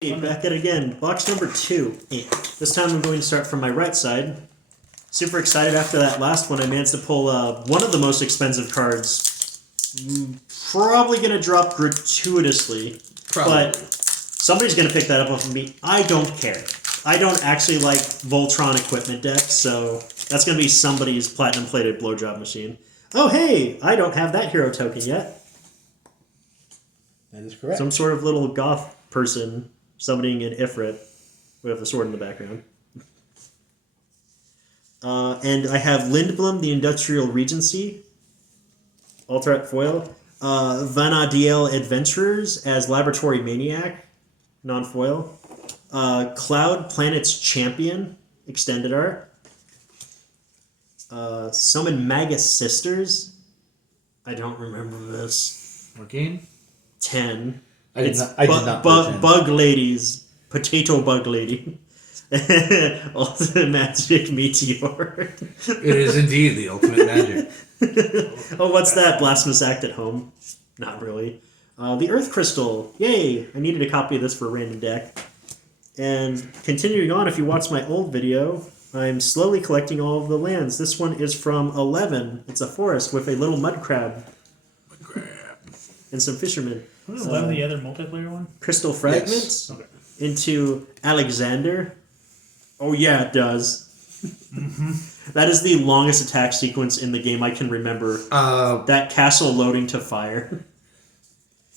Hey, back at it again. Box number 2. This time I'm going to start from my right side. Super excited after that last one. I managed to pull one of the most expensive cards. Probably going to drop gratuitously. Probably. But somebody's going to pick that up off of me. I don't care. I don't actually like Voltron equipment deck, so that's going to be somebody's platinum-plated blowjob machine. Oh, hey! I don't have that hero token yet. That is correct. Some sort of little goth person summoning an Ifrit with a sword in the background. And I have Lindblom, the Industrial Regency, Alternate Foil. Vanadiel Adventurers as Laboratory Maniac, non-foil. Cloud Planet's Champion, extended art. Summon Magus Sisters. I don't remember this. What game? 10. I did not. Bug Ladies. Potato Bug Lady. Ultimate Magic Meteor. It is indeed the ultimate magic. Oh, what's that? Blasphemous Act at Home? Not really. The Earth Crystal. Yay! I needed a copy of this for a random deck. And continuing on, if you watch my old video, I'm slowly collecting all of the lands. This one is from 11. It's a forest with a little mud crab. And some fishermen. Wasn't 11 the other multiplayer one? Crystal Fragments. Yes. Okay. Into Alexander. Oh yeah, it does. That is the longest attack sequence in the game I can remember. That castle loading to fire.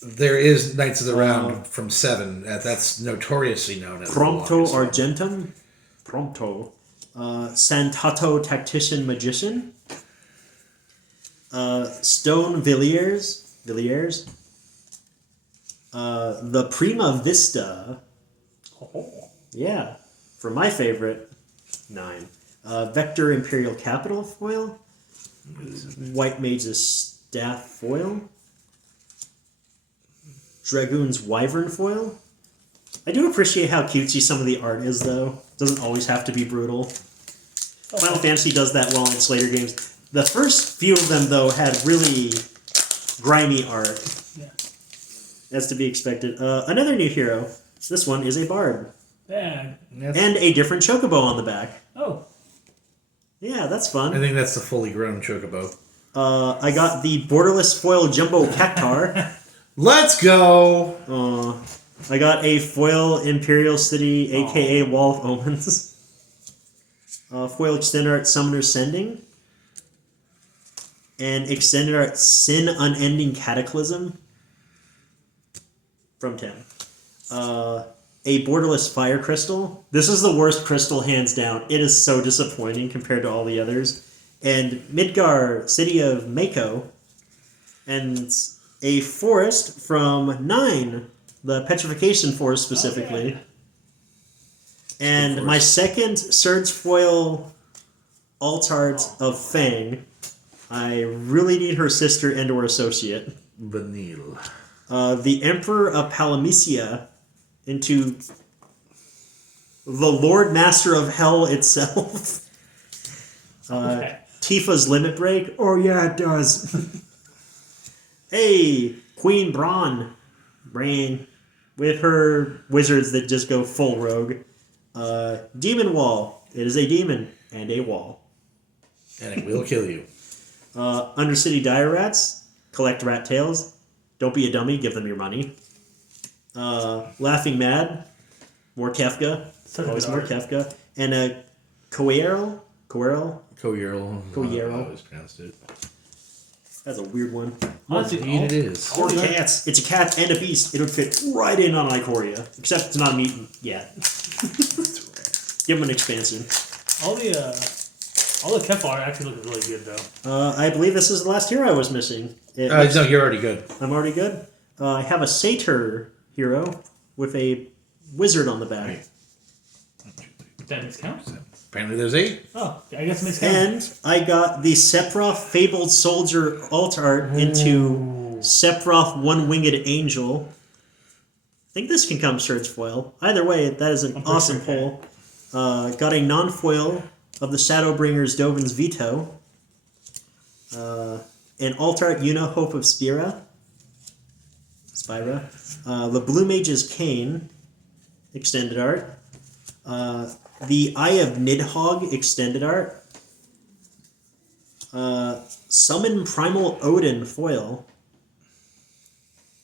There is Knights of the Round from 7. That's notoriously known as Prompto the longest Argentum. Prompto. Santato Tactician Magician. Stone Villiers. The Prima Vista. Oh. Yeah. For my favorite, 9. Vector Imperial Capital foil. White Mage's Staff foil. Dragoon's Wyvern foil. I do appreciate how cutesy some of the art is, though. Doesn't always have to be brutal. Final Fantasy does that well in its later games. The first few of them, though, had really grimy art. Yeah. That's to be expected. Another new hero. This one is a bard. Yeah. And a different chocobo on the back. Oh. Yeah, that's fun. I think that's the fully grown chocobo. I got the borderless foil jumbo cactar. Let's go! I got a foil Imperial City, aka Wall of Omens. Foil extended art Summoner Sending. And extended art Sin Unending Cataclysm. From 10. A borderless fire crystal. This is the worst crystal, hands down. It is so disappointing compared to all the others. And Midgar, City of Mako. And a forest from 9. The Petrification Forest specifically. Oh, yeah. And my second Surge Foil alt art of Fang. I really need her sister and or associate. Vanille. The Emperor of Palamisia into the Lord Master of Hell itself. Okay. Tifa's Limit Break. Oh yeah, it does. Hey, Queen Braun. With her wizards that just go full rogue. Demon Wall. It is a demon and a wall. And it will kill you. Undercity Dire Rats. Collect rat tails. Don't be a dummy, give them your money. Laughing Mad. More Kefka. Always more Kefka. And a Coeral. Coyerl. Coyerl. I always pronounced it. That's a weird one. Indeed it is. 4 cats. It's a cat and a beast. It would fit right in on Ikoria. Except it's not a mutant yet. Give him an expansion. All the Kef art actually looks really good, though. I believe this is the last hero I was missing. No, you're already good. I'm already good. I have a Satyr hero with a wizard on the back. That makes count. Apparently there's 8. Oh, I guess it makes count. And I got the Sephiroth Fabled Soldier alt art into Sephiroth One-Winged Angel. I think this can come Surge Foil. Either way, that is an awesome pull. Got a non-foil of the Shadowbringers Dovin's Veto. An alt art Yuna Hope of Spira. The Blue Mage's Cane. extended art. The Eye of Nidhogg extended art. Summon Primal Odin foil.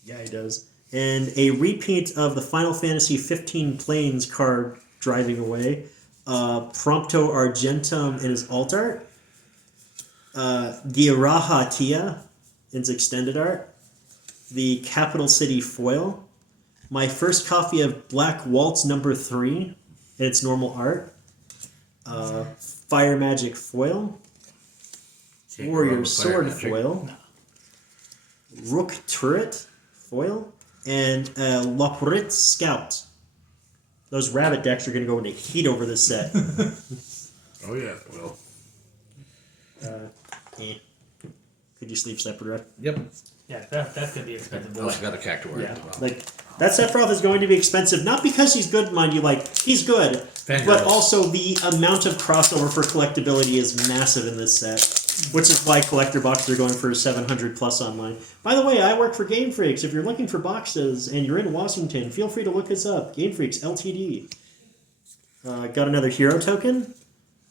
Yeah, he does. And a repeat of the Final Fantasy 15 Planes card driving away. Prompto Argentum in his alt art. Giraha Tia in his extended art. The Capital City foil. My first copy of Black Waltz number 3 in its normal art. Fire Magic foil. Warrior Sword foil. Rook Turret foil. And Loporit Scout. Those rabbit decks are going to go into heat over this set. Oh yeah, well. Could you sleep separate? Yep. Yeah, that's going to be expensive. I also got a Cactuar as well. Like, that Sephiroth is going to be expensive, not because he's good, mind you, like, he's good, but also the amount of crossover for collectability is massive in this set, which is why collector boxes are going for 700 plus online. By the way, I work for Game Freaks. If you're looking for boxes and you're in Washington, feel free to look us up. Game Freaks LTD. Got another hero token.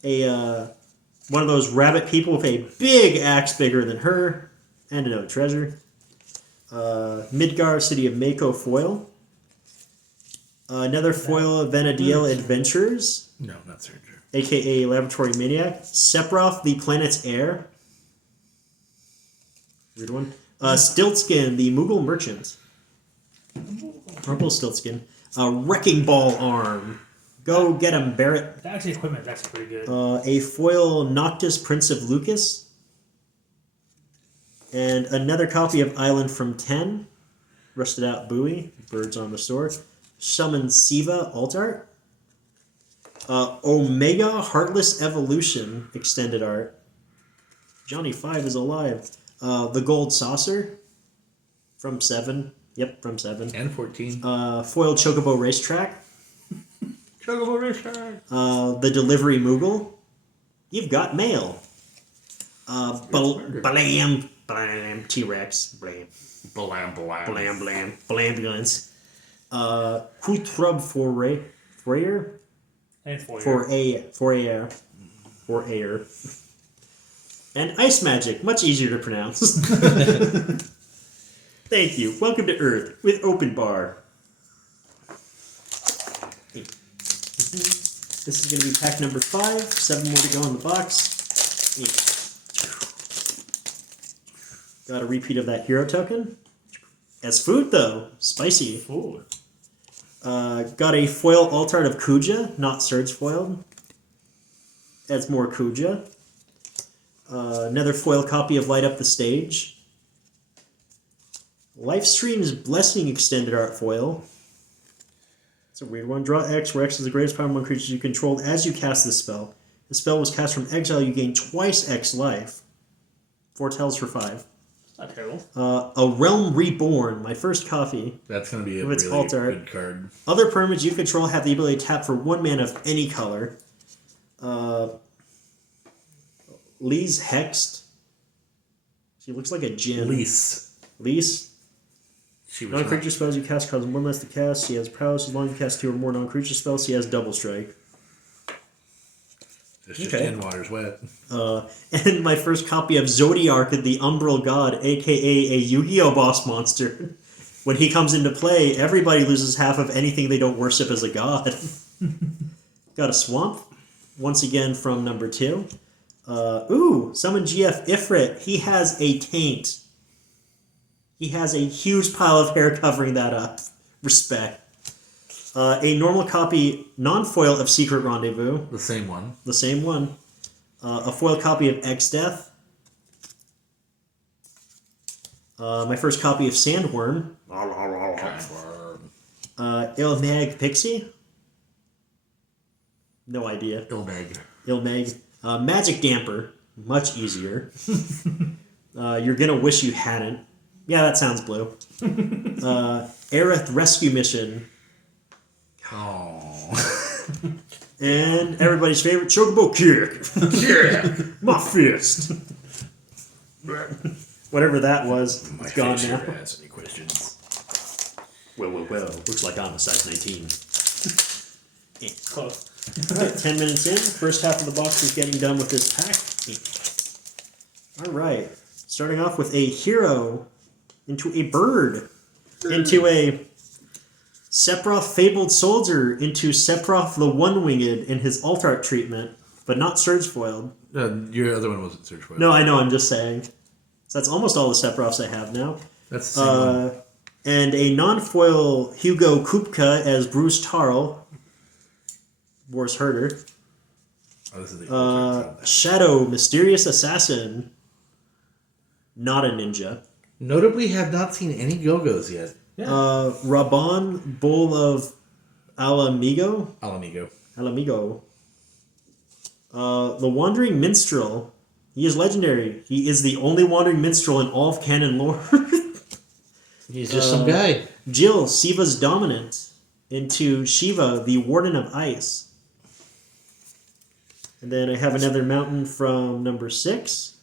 One of those rabbit people with a big axe bigger than her, and another treasure. Midgar City of Mako foil. Another foil of Vana'diel Adventures. No, not Surger. A.k.a. Laboratory Maniac. Sephiroth, the planet's heir. Weird one. Stiltskin, the Moogle Merchant. Purple Stiltskin. Wrecking Ball Arm. Go get him, Barrett. The actual equipment is actually pretty good. A foil Noctis, Prince of Lucas. And another copy of Island from 10. Rusted out Buoy. Birds on the store. Summon Siva, alt art. Omega Heartless Evolution, extended art. Johnny 5 is alive. The Gold Saucer. From 7. Yep, from 7. And 14. Foil Chocobo Racetrack. Chocobo Racetrack. The Delivery Moogle. You've got mail. Blam. Blam. T-Rex. Blam. Blam, blam. Blam, blam. Blambulance. Hutrub Fourier. And Fourier. Fourier. And Ice Magic. Much easier to pronounce. Thank you. Welcome to Earth with Open Bar. This is going to be pack number 5. 7 more to go in the box. Got a repeat of that hero token. As food, though. Spicy. Food. Got a foil alt art of Kuja, not Surge foiled. Adds more Kuja. Another foil copy of Light Up the Stage. Lifestream's Blessing extended art foil. It's a weird one. Draw X, where X is the greatest power among creatures you control as you cast this spell. The spell was cast from exile, you gain twice X life. 4 tells for 5. Not terrible. A Realm Reborn, my first copy. That's going to be a With its really alt art. good card. Other permanents you control have the ability to tap for 1 mana of any color. Lee's Hexed. She looks like a Jinn. Lease. She was Non-creature spells you cast cause 1 less to cast. She has prowess as long as you cast 2 or more non-creature spells. She has double strike. It's just Okay. in water's wet. And my first copy of Zodiark, the Umbral God, aka a Yu-Gi-Oh! Boss monster. When he comes into play, everybody loses half of anything they don't worship as a god. Got a Swamp, once again from number 2. Summon GF Ifrit. He has a taint. He has a huge pile of hair covering that up. Respect. A normal copy, non-foil of Secret Rendezvous. The same one. The same one. A foil copy of X-Death. My first copy of Sandworm. Ilmag Pixie. No idea. Ilmag. Magic Damper. Much easier. You're gonna wish you hadn't. Yeah, that sounds blue. Aerith Rescue Mission. Oh. And everybody's favorite Chocobo Kick. Yeah. My fist. Whatever that was, My it's gone face now. sure has any questions. Well. Looks like I'm a size 19. Close. Alright, 10 minutes in. First half of the box is getting done with this pack. Alright. Starting off with a hero into a bird. Into a Sephiroth Fabled Soldier into Sephiroth the One-Winged in his alt art treatment, but not Surge Foiled. Your other one wasn't Surge Foiled. No, I know, I'm just saying. So that's almost all the Sephiroths I have now. That's the same one. And a non-foil Hugo Kupka as Bruce Tarl. Boris Herder. Oh, this is the Shadow Mysterious Assassin. Not a ninja. Notably, have not seen any Go-Go's yet. Yeah. Raban, Bull of Alamigo. Alamigo. The Wandering Minstrel. He is legendary. He is the only Wandering Minstrel in all of canon lore. He's just some guy. Jill, Siva's Dominant, into Shiva, the Warden of Ice. And then I have another mountain from number 6.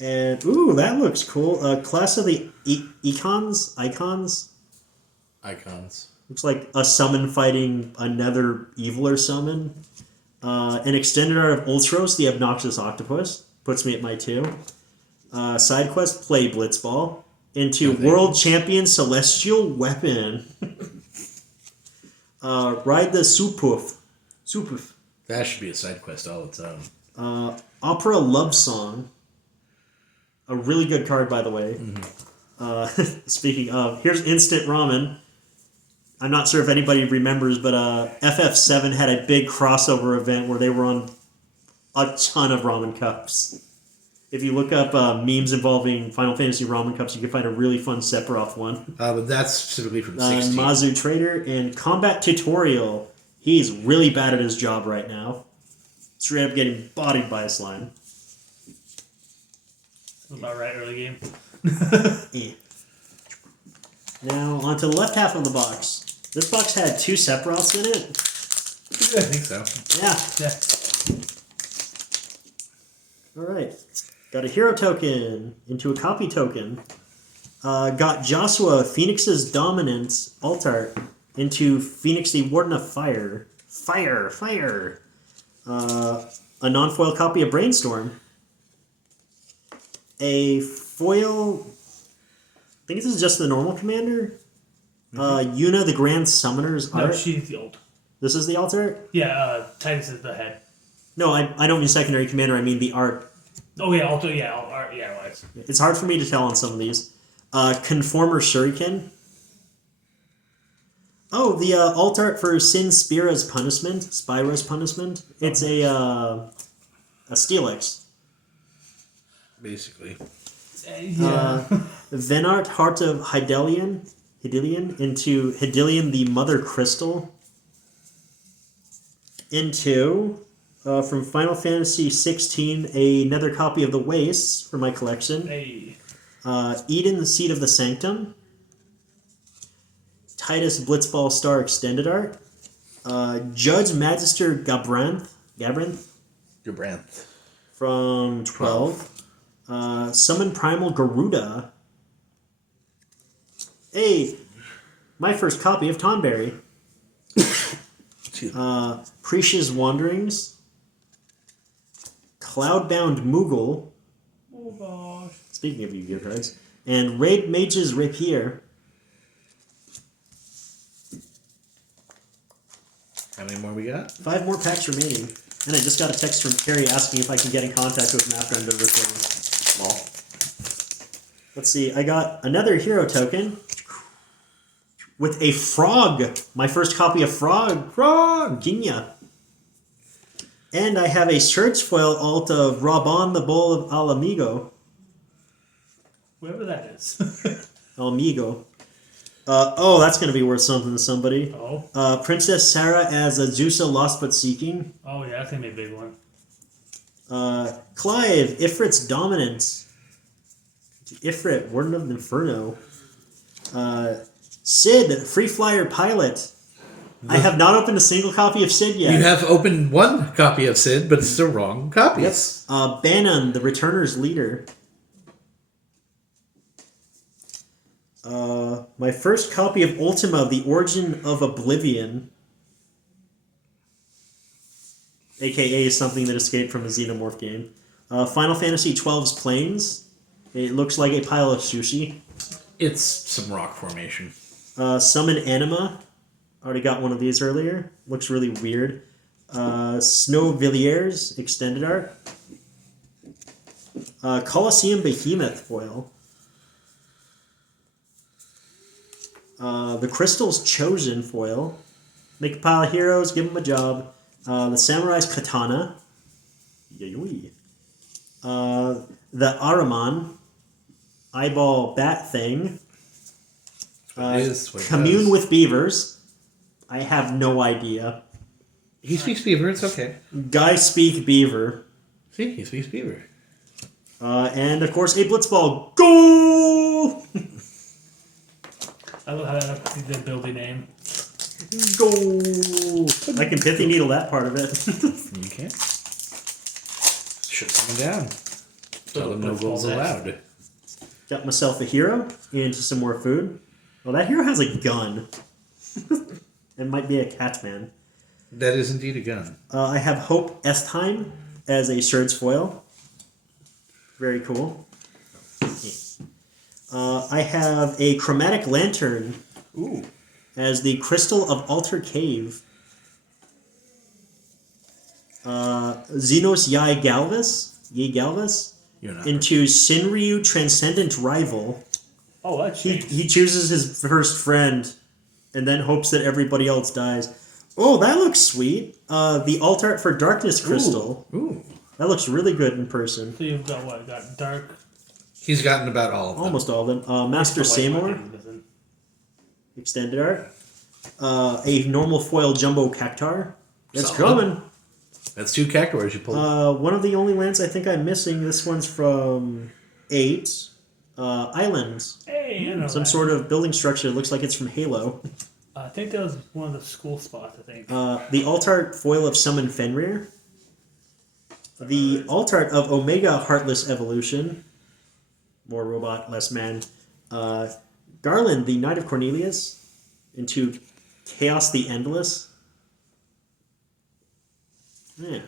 And, ooh, that looks cool. Class of the Icons. Looks like a summon fighting another eviler summon. An extended art of Ultros, the Obnoxious Octopus. Puts me at my 2. Side quest, play Blitzball. Into World Champion Celestial Weapon. Ride the Supoof. That should be a side quest all its own. Opera Love Song. A really good card, by the way. Speaking of, here's Instant Ramen. I'm not sure if anybody remembers, but FF7 had a big crossover event where they were on a ton of ramen cups. If you look up memes involving Final Fantasy ramen cups, you can find a really fun Sephiroth one. But that's specifically from 16. Mazu Trader and Combat Tutorial. He's really bad at his job right now. Straight up getting bodied by a slime. About right, early game. Yeah. Now, onto the left half of the box. This box had 2 Sephiroths in it. I think so. Yeah. Alright. Got a hero token into a copy token. Got Joshua, Phoenix's Dominance, alt art, into Phoenix the Warden of Fire. Fire! A non-foil copy of Brainstorm. A foil... I think this is just the normal commander. Yuna, the Grand Summoner's art. No, she's the old. This is the alt art? Yeah, Titus is the head. No, I don't mean secondary commander, I mean the art. Oh, yeah, alto, yeah, art, yeah, right. It's hard for me to tell on some of these. Conformer Shuriken. Oh, the alt art for Sin Spira's Punishment. It's a Steelix. Basically. Yeah. Venart, Heart of Hydelian into Hydelian the Mother Crystal. Into, from Final Fantasy 16, another copy of the Wastes for my collection. Hey. Eden, the Seed of the Sanctum. Titus Blitzball Star Extended Art. Judge Magister Gabranth. From 12. Summon Primal Garuda. Hey, my first copy of Tonberry. Precious Wanderings. Cloudbound Moogle. Oh gosh. Speaking of Yu-Gi-Oh cards. And Raid Mage's Rapier. How many more we got? 5 more packs remaining. And I just got a text from Carrie asking if I can get in contact with him after I'm done recording. Lol. Let's see, I got another hero token with a frog. My first copy of Frog. Ginya. And I have a Surge Foil alt of Raban, the Bull of Alamigo. Whoever that is. Alamigo. Oh, that's going to be worth something to somebody. Oh. Princess Sarah as Azusa Lost But Seeking. Oh, yeah, that's going to be a big one. Clive, Ifrit's Dominance. Ifrit, Warden of the Inferno. Sid, Free Flyer Pilot. I have not opened a single copy of Sid yet. You have opened one copy of Sid, but it's the wrong copy. Yes. Bannon, the Returner's Leader. My first copy of Ultima, The Origin of Oblivion, aka something that escaped from a Xenomorph game. Final Fantasy XII's Planes. It looks like a pile of sushi. It's some rock formation. Summon Anima. Already got one of these earlier. Looks really weird. Snow Villiers, extended art. Colosseum Behemoth foil. The Crystal's Chosen foil. Make a pile of heroes, give them a job. The Samurai's Katana. Yay. The Araman. Eyeball Bat Thing. Commune with Beavers. I have no idea. He speaks Beaver, it's okay. Guy Speak Beaver. See, he speaks Beaver. And of course, a Blitzball. Goal! I love how that's the building name. Goal! I can Pithy Needle that part of it. You can. Shut someone down. Tell them no goals allowed. Got myself a hero into some more food. Well, that hero has a gun. It might be a Catman. That is indeed a gun. I have Hope Estheim as a Surge foil. Very cool. I have a Chromatic Lantern as the Crystal of Altar Cave. Xenos Yai Galvus into Sinryu Transcendent Rival. Oh, that's He chooses his first friend and then hopes that everybody else dies. Oh, that looks sweet. The alt art for Darkness Crystal. Ooh. That looks really good in person. So you've got what? Got Dark. He's gotten about all of them. Almost all of them. Master Seymour. Extended art. A normal foil Jumbo Cactar. It's coming. That's 2 Cactars you pulled. One of the only lands I think I'm missing. This one's from 8. Islands. Hey, I know Some that. sort of building structure. It looks like it's from Halo. I think that was one of the school spots, I think. The alt art foil of Summon Fenrir. The alt art of Omega Heartless Evolution. More robot, less man. Garland, the Knight of Cornelius. Into Chaos the Endless. Yeah.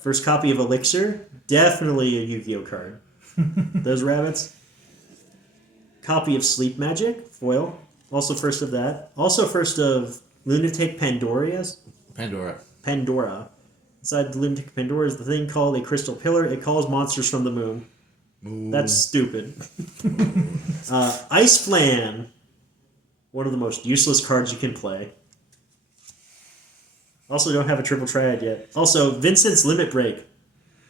First copy of Elixir. Definitely a Yu-Gi-Oh card. Those rabbits. Copy of Sleep Magic, foil. Also first of that. Also first of Lunatic Pandora. Inside the Lunatic Pandora is the thing called a Crystal Pillar. It calls monsters from the moon. That's stupid. Ice Flan. One of the most useless cards you can play. Also don't have a triple triad yet. Also, Vincent's Limit Break.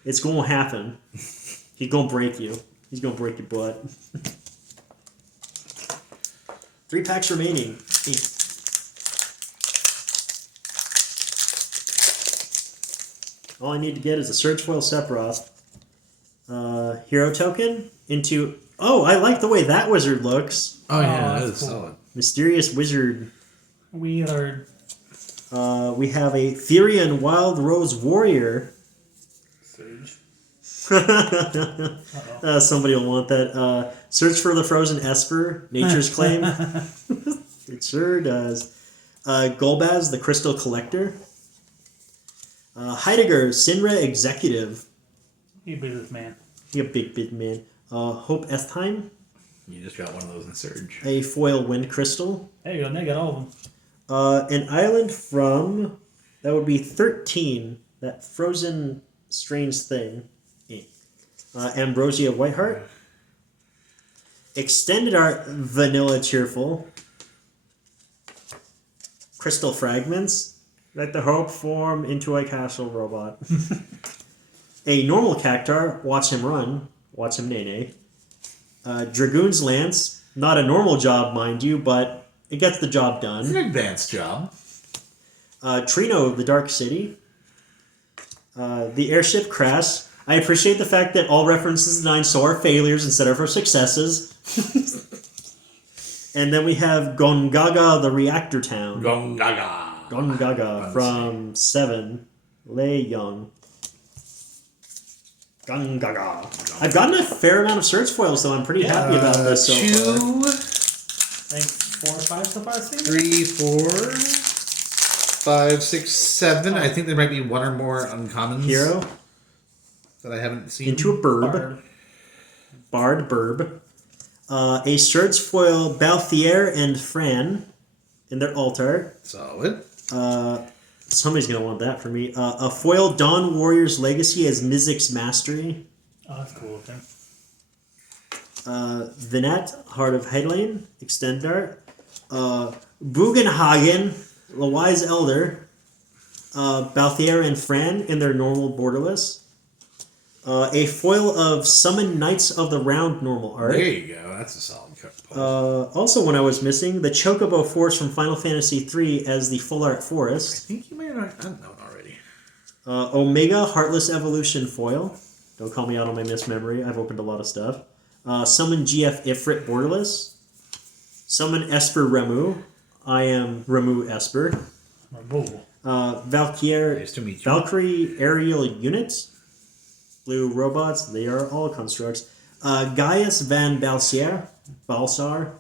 It's going to happen. He's going to break you. He's going to break your butt. 3 packs remaining. All I need to get is a Surge Foil Sephiroth. Hero token into... Oh, I like the way that wizard looks. Oh, yeah, that is cool. solid. Mysterious Wizard. We are... We have a Therian Wild Rose Warrior. Surge. Somebody will want that. Search for the Frozen Esper, Nature's Claim. It sure does. Golbaz, the Crystal Collector. Heidegger, Sinra Executive. You businessman. He a big man. Hope Estheim. You just got one of those in Surge. A foil Wind Crystal. There you go. Now you got all of them. An island from... That would be 13. That frozen strange thing. Ambrosia Whiteheart. Extended art Vanilla Cheerful. Crystal Fragments. Let the hope form into a castle robot. A normal Cactar. Watch him run. Watch him nay. Dragoon's Lance. Not a normal job, mind you, but it gets the job done. It's an advanced job. Trino, the Dark City. The Airship Crash. I appreciate the fact that all references to 9 so are failures instead of our successes. And then we have Gongaga, the Reactor Town. Gongaga from 7. Lei Young. Gungaga. I've gotten a fair amount of search foils, though. I'm pretty happy about this so far. 2, I think 4 or 5 so far, I think. 3, 4, 5, 6, 7. I think there might be one or more uncommons. Hero. That I haven't seen. Into a burb. Bard burb. A search foil Balthier and Fran in their alt art. Solid. Somebody's going to want that for me. A foil Dawn Warrior's Legacy as Mizik's Mastery. Oh, that's cool looking. Vinette, Heart of Heidlane, extend art. Bugenhagen, the Wise Elder. Balthier and Fran in their normal borderless. A foil of Summon Knights of the Round normal art. There you go. That's a solid pull. Also, one I was missing, the Chocobo Force from Final Fantasy III as the full art I forest. think you may have done that already. Omega Heartless Evolution foil. Don't call me out on my mismemory. I've opened a lot of stuff. Summon GF Ifrit borderless. Summon Esper Remu. I am Remu Esper. Valkyrie, Nice to meet you. Valkyrie aerial units. Blue robots. They are all constructs. Gaius Van Balsar. Balsar.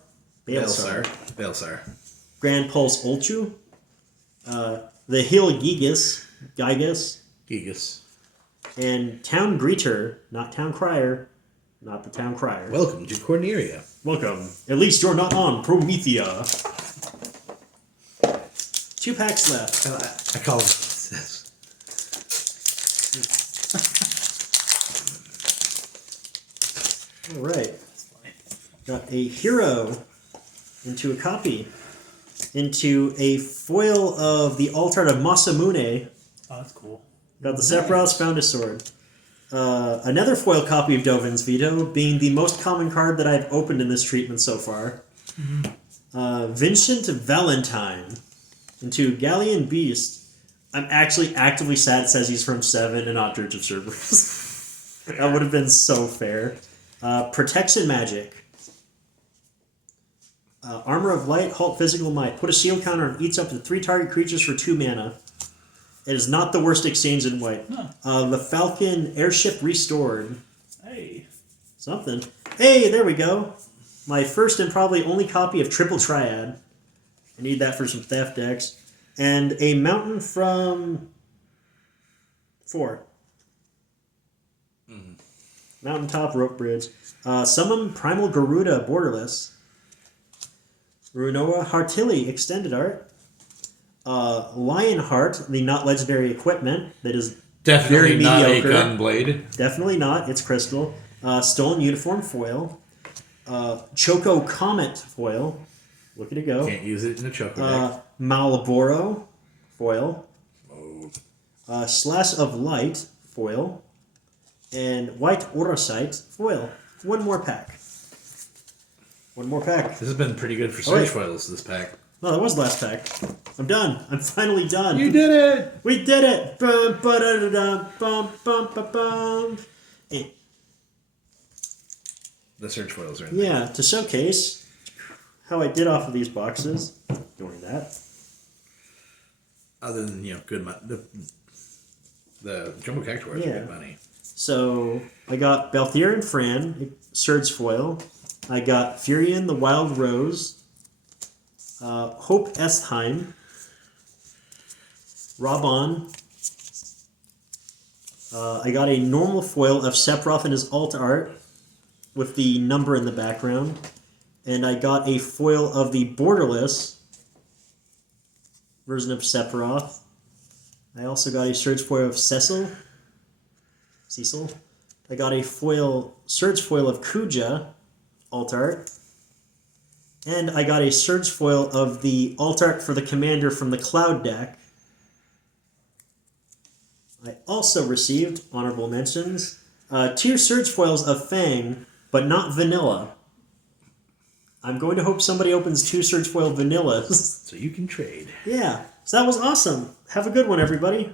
Grand Pulse Ulchu. The Hill Gigas. And Town Greeter, not Town Crier. Not the Town Crier. Welcome to Corneria. Welcome. At least you're not on Promethea. 2 packs left. I call it this. All right. Got a hero into a copy. Into a foil of the alt art of Masamune. Oh, that's cool. Got the Sephiroth's Founders Sword. Another foil copy of Dovin's Veto, being the most common card that I've opened in this treatment so far. Vincent Valentine into Galleon Beast. I'm actually actively sad it says he's from 7 and not Dirge of Cerberus. That would have been so fair. Protection Magic. Armor of Light, Halt Physical Might. Put a shield counter on each up to 3 target creatures for 2 mana. It is not the worst exchange in white. The Falcon Airship Restored. Hey. Something. Hey, there we go. My first and probably only copy of Triple Triad. I need that for some theft decks. And a Mountain from 4. Mountaintop Rope Bridge. Summon Primal Garuda Borderless. Runoa Hartilli Extended Art. Lionheart, the not legendary equipment that is Definitely very not mediocre. a Gunblade. Definitely not. It's crystal. Stolen Uniform foil. Choco Comet foil. Look at it go. Can't use it in a Choco deck. Malboro foil. Slash of Light foil. And White Orosite foil. One more pack. This has been pretty good for search foils, this pack. No, that was the last pack. I'm done. I'm finally done. You did it! We did it! Bum, ba-da-da-dum, bum, bum, ba, bum. Eh, The search foils are in there. yeah, to showcase how I did off of these boxes. Doing that. Other than, good money. The Jumbo Cactuars are Yeah. good money. So, I got Balthier and Fran, Surge Foil. I got Furion, the Wild Rose. Hope Estheim. Raban. I got a normal foil of Sephiroth and his alt art with the number in the background. And I got a foil of the borderless version of Sephiroth. I also got a Surge foil of Cecil. I got a Surge foil of Kuja, alt art. And I got a Surge foil of the alt art for the commander from the Cloud deck. I also received, honorable mentions, 2 Surge foils of Fang, but not vanilla. I'm going to hope somebody opens 2 Surge foil vanillas. So you can trade. Yeah, so that was awesome. Have a good one, everybody.